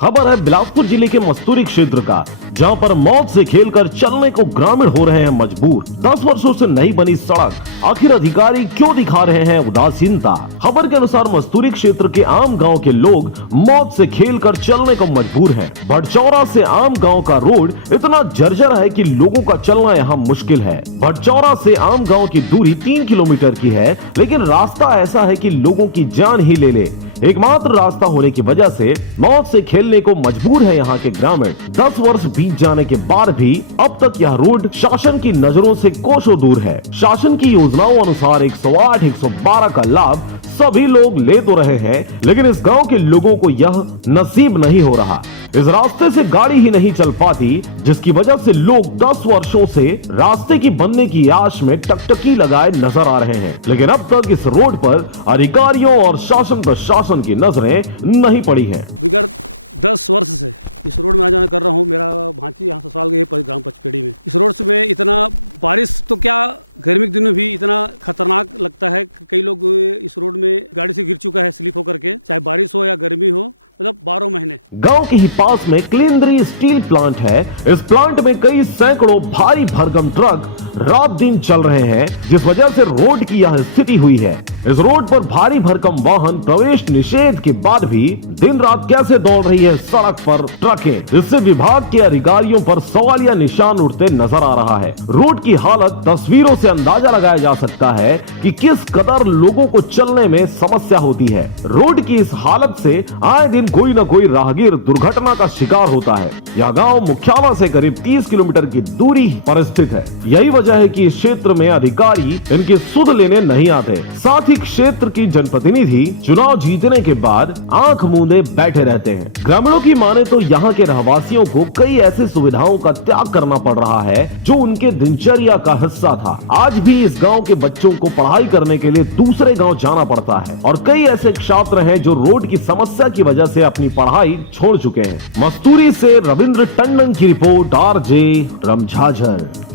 खबर है बिलासपुर जिले के मस्तूरी क्षेत्र का, जहां पर मौत से खेलकर चलने को ग्रामीण हो रहे हैं मजबूर। 10 वर्षों से नहीं बनी सड़क, आखिर अधिकारी क्यों दिखा रहे हैं उदासीनता। खबर के अनुसार मस्तूरी क्षेत्र के आम गांव के लोग मौत से खेलकर चलने को मजबूर हैं। भटचौरा से आम गांव का रोड इतना जर्जर है कि लोगों का चलना यहाँ मुश्किल है। भटचौरा से आम गांव की दूरी 3 किलोमीटर की है, लेकिन रास्ता ऐसा है कि लोगों की जान ही ले ले। एकमात्र रास्ता होने की वजह से मौत से खेलने को मजबूर है यहाँ के ग्रामीण। 10 वर्ष बीत जाने के बाद भी अब तक यह रोड शासन की नजरों से कोसों दूर है। शासन की योजनाओं अनुसार 108, 112 का लाभ सभी लोग ले तो रहे हैं, लेकिन इस गांव के लोगों को यह नसीब नहीं हो रहा। इस रास्ते से गाड़ी ही नहीं चल पाती, जिसकी वजह से लोग 10 वर्षों से रास्ते की बनने की आश में टकटकी लगाए नजर आ रहे हैं। लेकिन अब तक इस रोड पर अधिकारियों और शासन प्रशासन की नजरें नहीं पड़ी हैं। गांव के ही पास में क्लिंद्री स्टील प्लांट है। इस प्लांट में कई सैकड़ों भारी भरकम ट्रक रात दिन चल रहे हैं, जिस वजह से रोड की यह स्थिति हुई है। इस रोड पर भारी भरकम वाहन प्रवेश निषेध के बाद भी दिन रात कैसे दौड़ रही है सड़क पर ट्रकें। इससे विभाग के अधिकारियों पर सवालिया निशान उठते नजर आ रहा है। रोड की हालत तस्वीरों से अंदाजा लगाया जा सकता है कि किस कदर लोगों को चलने में समस्या होती है। रोड की इस हालत से आए दिन कोई न कोई राहगीर दुर्घटना का शिकार होता है। यह गांव मुख्यालय से करीब 30 किलोमीटर की दूरी पर स्थित है। यही वजह है कि इस क्षेत्र में अधिकारी इनकी सुध लेने नहीं आते। साथ ही क्षेत्र की जनप्रतिनिधि चुनाव जीतने के बाद आंख मूंदे बैठे रहते हैं। ग्रामीणों की माने तो यहाँ के रहवासियों को कई ऐसी सुविधाओं का त्याग करना पड़ रहा है जो उनके दिनचर्या का हिस्सा था। आज भी इस गाँव के बच्चों को पढ़ाई करने के लिए दूसरे गाँव जाना पड़ता है और कई ऐसे छात्र हैं जो रोड की समस्या की वजह से अपनी पढ़ाई छोड़ चुके हैं। मस्तूरी से रविंद्र टंडन की रिपोर्ट, RJ रमझाझर।